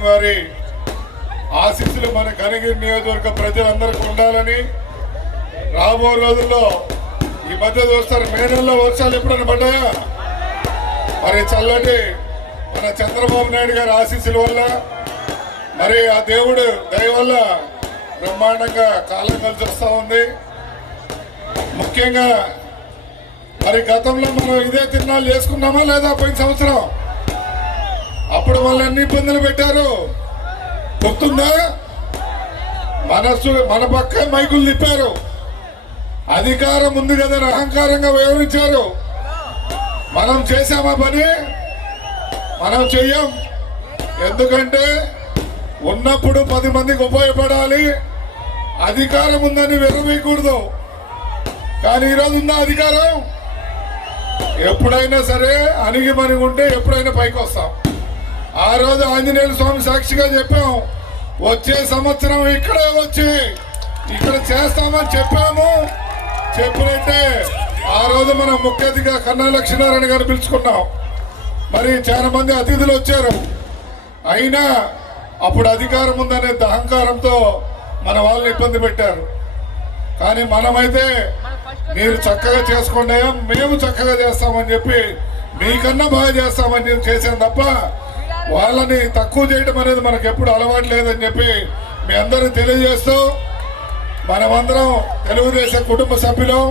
స్వామి వారి ఆశీస్సులు మన కనిగిరి నియోజకవర్గ ప్రజలందరికీ ఉండాలని రాబో రోజుల్లో ఈ మధ్య చూస్తారు మే నెలలో వర్షాలు ఎప్పుడైనా పడ్డాయా మరి చల్లటి మన చంద్రబాబు నాయుడు గారి ఆశీస్సుల వల్ల మరి ఆ దేవుడు దయ వల్ల బ్రహ్మాండంగా కాలం కలిసి వస్తూ ఉంది ముఖ్యంగా మరి గతంలో మనం ఇదే తిరునాళ్ళు చేసుకున్నామా లేదా పోయిన సంవత్సరం అప్పుడు వాళ్ళు అన్ని ఇబ్బందులు పెట్టారు పొత్తుందా మనస్సు మన పక్క మైకులు తిప్పారు అధికారం ఉంది కదా అహంకారంగా వివరించారు మనం చేసామా పని మనం చెయ్యం ఎందుకంటే ఉన్నప్పుడు పది మందికి ఉపయోగపడాలి అధికారం ఉందని విరమీయకూడదు కానీ ఈరోజు ఉందా అధికారం ఎప్పుడైనా సరే అణిగి మణిగి ఉంటే ఎప్పుడైనా పైకి వస్తాం ఆ రోజు ఆంజనేయుల స్వామి సాక్షిగా చెప్పాం వచ్చే సంవత్సరం ఇక్కడే వచ్చి ఇక్కడ చేస్తామని చెప్పాము చెప్పినట్టే ఆ రోజు మనం ముఖ్య అతిథిగా కన్నా లక్ష్మీనారాయణ గారు పిలుచుకున్నాం మరి చాలా మంది అతిథులు వచ్చారు అయినా అప్పుడు అధికారం ఉందనే అహంకారంతో మన వాళ్ళని ఇబ్బంది పెట్టారు కానీ మనమైతే మీరు చక్కగా చేసుకోండి మేము చక్కగా చేస్తామని చెప్పి మీకన్నా బాగా చేస్తామని చేశాను తప్ప వాళ్ళని తక్కువ చేయడం అనేది మనకు ఎప్పుడు అలవాటు లేదని చెప్పి మీ అందరూ తెలియజేస్తూ మనమందరం తెలుగుదేశం కుటుంబ సభ్యులం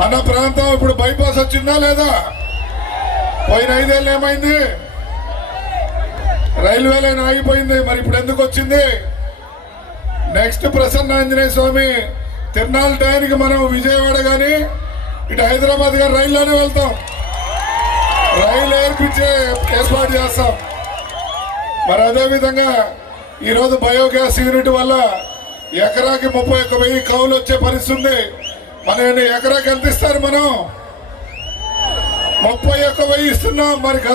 మన ప్రాంతం ఇప్పుడు బైపాస్ వచ్చిందా లేదా పోయిన ఐదేళ్ళు ఏమైంది రైల్వే లైన్ ఆగిపోయింది మరి ఇప్పుడు ఎందుకు వచ్చింది నెక్స్ట్ ప్రసన్న ఆంజనేయ స్వామి తిరునాళ్ళ టైంకి మనం విజయవాడ కానీ ఇటు హైదరాబాద్ గారు రైల్లోనే వెళ్తాం రైలు ఏర్పించే ఏర్పాటు చేస్తాం మరి అదేవిధంగా ఈరోజు బయోగ్యాస్ యూనిట్ వల్ల ఎకరాకి ముప్పై ఒక్క వెయ్యి కౌలు వచ్చే పరిస్థితి ఉంది ఎకరాకి ఎంత ఇస్తారు మనం ముప్పై ఒక్క వెయ్యి ఇస్తున్నాం మరి